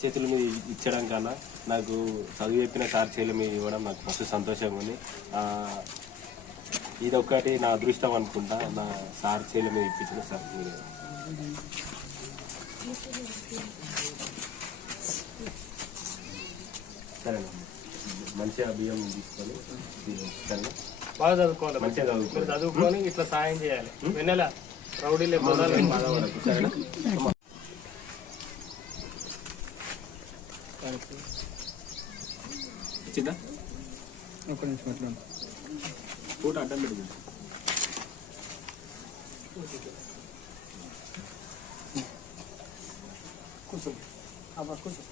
చేతుల మీద ఇచ్చడం కన్నా నాకు చదువు చెప్పిన సార్ చేతుల మీద ఇవ్వడం నాకు మస్తు సంతోషంగా ఉంది. ఆ, ఇదొక్కటి నా అదృష్టం అనుకుంటా. నా సార్ చేతుల మీద ఇప్పించిన సార్ మీరు సరేనమ్మా. మంచిగా బియ్యం తీసుకొని ఇది సరేనా? బాగా చదువుకోవాలి. మంచిగా చదువుకోండి చదువుకొని ఇట్లా సాయం చేయాలి. వెన్నెల రౌడీలే పొలాలు ఇచ్చిద్దా? ఒక్క నిమిషం అట్లా పూట అడ్డం పెడుతుంది కూర్చో. కూర్చో.